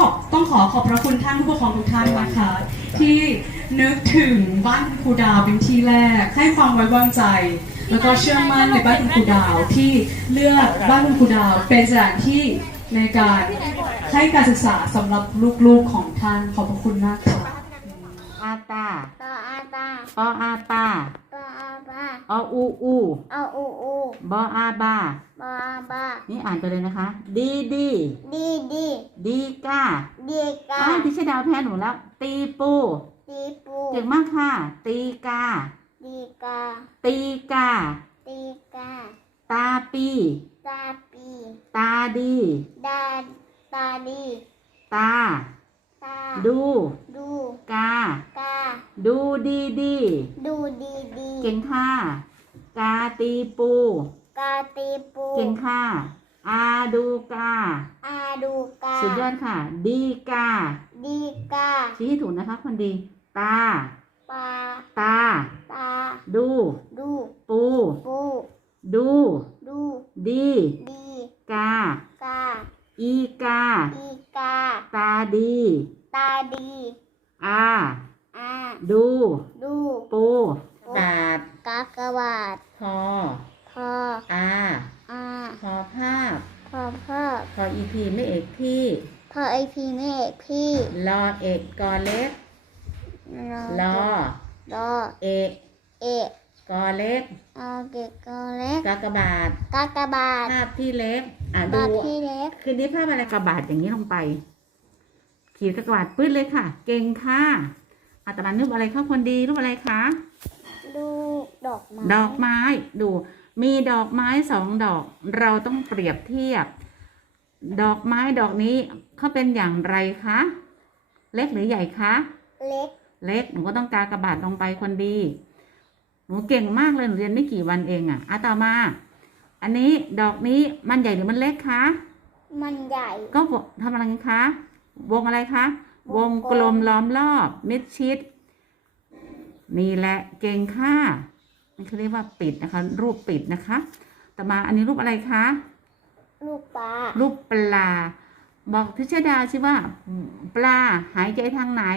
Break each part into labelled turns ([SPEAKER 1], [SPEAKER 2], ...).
[SPEAKER 1] ต้องขอบพระคุณท่านผู้ปกครองทุกท่านนะคะที่นึกถึงบ้านคุณครูดาวเป็นที่แรกให้ความไว้วางใจ แล้วก็เชื่อมั่นในบ้านคุณครูดาวที่เลือกบ้านคุณครูดาวเป็นสถานที่ในการให้การศึกษาสำหรับลูกๆของท่านขอบพระคุณมากค่ะ
[SPEAKER 2] อาตา
[SPEAKER 3] ตาอาตา
[SPEAKER 2] ปออาปา
[SPEAKER 3] ปาอาปา
[SPEAKER 2] ออูอู
[SPEAKER 3] เอาอูอู
[SPEAKER 2] บออาบา
[SPEAKER 3] บาบา
[SPEAKER 2] นี่อ่านไปเลยนะคะ ดีดี
[SPEAKER 3] ดีดี
[SPEAKER 2] ดีกา
[SPEAKER 3] ดีกา
[SPEAKER 2] ที่ชดาวแพ้หนูแล้ว ตีปู
[SPEAKER 3] ตีปู
[SPEAKER 2] เก่งมากค่ะ ตีกา
[SPEAKER 3] ดีกา
[SPEAKER 2] ตีกา
[SPEAKER 3] ตีกา
[SPEAKER 2] ตาปี
[SPEAKER 3] ตาปี
[SPEAKER 2] ตาดี
[SPEAKER 3] ดาตาดี
[SPEAKER 2] ตา
[SPEAKER 3] ตา
[SPEAKER 2] ดู
[SPEAKER 3] ดู
[SPEAKER 2] กา
[SPEAKER 3] กา
[SPEAKER 2] ดูดีดี
[SPEAKER 3] ดูดีดี
[SPEAKER 2] เก่งค่ะ กาตีปู
[SPEAKER 3] กาตีปู
[SPEAKER 2] เก่งค่ะ อาดูกา
[SPEAKER 3] อาดูกา
[SPEAKER 2] สุดยอดค่ะ ดีกา
[SPEAKER 3] ดีกา
[SPEAKER 2] ชี้ให้ถูกนะคะคนดี ตา
[SPEAKER 3] ปา
[SPEAKER 2] ตา
[SPEAKER 3] ตา
[SPEAKER 2] ดู
[SPEAKER 3] ดู
[SPEAKER 2] ปู
[SPEAKER 3] ปู
[SPEAKER 2] ดู
[SPEAKER 3] ดู
[SPEAKER 2] ดี
[SPEAKER 3] ดี
[SPEAKER 2] กา
[SPEAKER 3] กา
[SPEAKER 2] อีกา
[SPEAKER 3] อีกา
[SPEAKER 2] ตาดี
[SPEAKER 3] ตาดี
[SPEAKER 2] อา
[SPEAKER 3] อา
[SPEAKER 2] ดู
[SPEAKER 3] ดู
[SPEAKER 2] ปูตาด
[SPEAKER 3] กากบาท
[SPEAKER 2] พอ
[SPEAKER 3] พอ
[SPEAKER 2] อา
[SPEAKER 3] อา
[SPEAKER 2] พอภาพ
[SPEAKER 3] พอพ่อ
[SPEAKER 2] พออีพีไม่เอกพี่
[SPEAKER 3] พอไอพีแม่พี่
[SPEAKER 2] รอเอกกอเล็ก รอ
[SPEAKER 3] รอ
[SPEAKER 2] เอก
[SPEAKER 3] เอก
[SPEAKER 2] กอเล็ก
[SPEAKER 3] เอาเก็กกอเล็ก
[SPEAKER 2] กากบาท
[SPEAKER 3] กากบาท
[SPEAKER 2] ภาพที่เล็กดู
[SPEAKER 3] บาทที่เล็ก
[SPEAKER 2] คืนนี้ภาพอะไรกระบาดอย่างนี้ลงไป ขีดกระบาดปื้ดเลยค่ะ เก่งค่ะอาตมารูปอะไรคะคนดีรูปอะไรคะ
[SPEAKER 3] ดูดอกไม้
[SPEAKER 2] ดอกไม้ดู มีดอกไม้สองดอก เราต้องเปรียบเทียบ ดอกไม้ดอกนี้เขาเป็นอย่างไรคะเล็กหรือใหญ่คะ
[SPEAKER 3] เล็ก
[SPEAKER 2] เล็กหนูก็ต้องกากระบาดลงไปคนดี หนูเก่งมากเลยหนูเรียนไม่กี่วันเองอ่ะต่อมา อันนี้ดอกนี้มันใหญ่หรือมันเล็กคะ
[SPEAKER 3] มันใหญ่
[SPEAKER 2] ก็ทำอะไรกันคะวงอะไรคะวงกลมล้อมรอบมิดชิด นี่แหละเก่งค่ะนี่เขาเรียกว่าปิดนะคะ รูปปิดนะคะต่อมาอันนี้รูปอะไรคะ
[SPEAKER 3] ลูกปลา
[SPEAKER 2] รูปปลา บอกทิชดาสิว่า ปลาหายใจทางไหน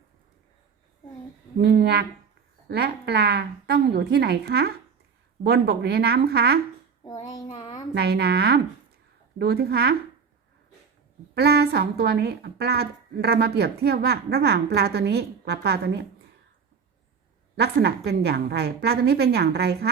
[SPEAKER 2] เหงือกและปลาต้องอยู่ที่ไหนคะบนบกหรือในน้ำคะ
[SPEAKER 3] อยู่ในน้
[SPEAKER 2] ในน้ำดูสิคะปลาสองตัวนี้ปลาเรามาเปรียบเทียบว่า ระหว่างปลาตัวนี้กับปลาตัวนี้ ลักษณะเป็นอย่างไร ปลาตัวนี้เป็นอย่างไรคะ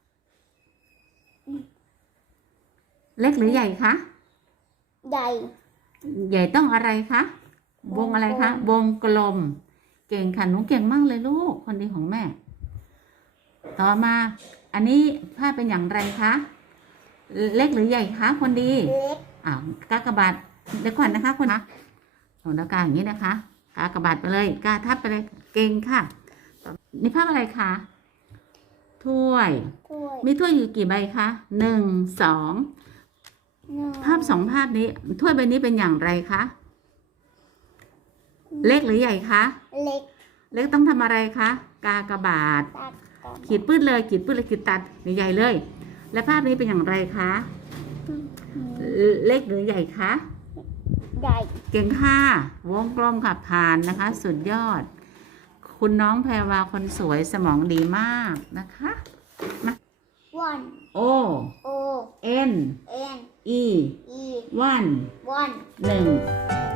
[SPEAKER 2] เล็กหรือใหญ่คะ
[SPEAKER 3] ำใหญ่
[SPEAKER 2] ใหญ่ต้องอะไรคะวงอะไรคะวงกลม เก่งค่ะหนูเก่งมากเลยลูกคนดีของแม่ ต่อมา อันนี้ภาพเป็นอย่างไรคะเล็กหรือใหญ่คะคนดี
[SPEAKER 3] เล็ก
[SPEAKER 2] กากบาทเดี๋ยวก่อนนะคะคนนะของตะกาอย่างนี้นะคะกากบาทไปเลยกาทับไปเลยเก่งค่ะนี่ภาพอะไรคะถ้วย
[SPEAKER 3] ถ้วย
[SPEAKER 2] มีถ้วยอยู่กี่ใบคะ1 2ภาพ2ภาพนี้ถ้วยใบนี้เป็นอย่างไรคะเล็กหรือใหญ่คะ
[SPEAKER 3] เล็ก
[SPEAKER 2] เล็กต้องทำอะไรคะกากบาท
[SPEAKER 3] ตากก
[SPEAKER 2] ขีดปื้ดเลยขีดปื้ดเลยขีดตัดใหญ่ๆเลย และภาพนี้เป็นอย่างไรคะเล็กหรือใหญ่คะ
[SPEAKER 3] ใหญ่
[SPEAKER 2] เก่งค่ะวงกลมค่ะผ่านนะคะ สุดยอด คุณน้องแพรวาคนสวยสมองดีมากนะคะมา
[SPEAKER 3] วัน
[SPEAKER 2] โอ
[SPEAKER 3] โอ
[SPEAKER 2] เอ็น
[SPEAKER 3] เอ็น
[SPEAKER 2] อี
[SPEAKER 3] อี
[SPEAKER 2] วัน
[SPEAKER 3] วัน
[SPEAKER 2] 1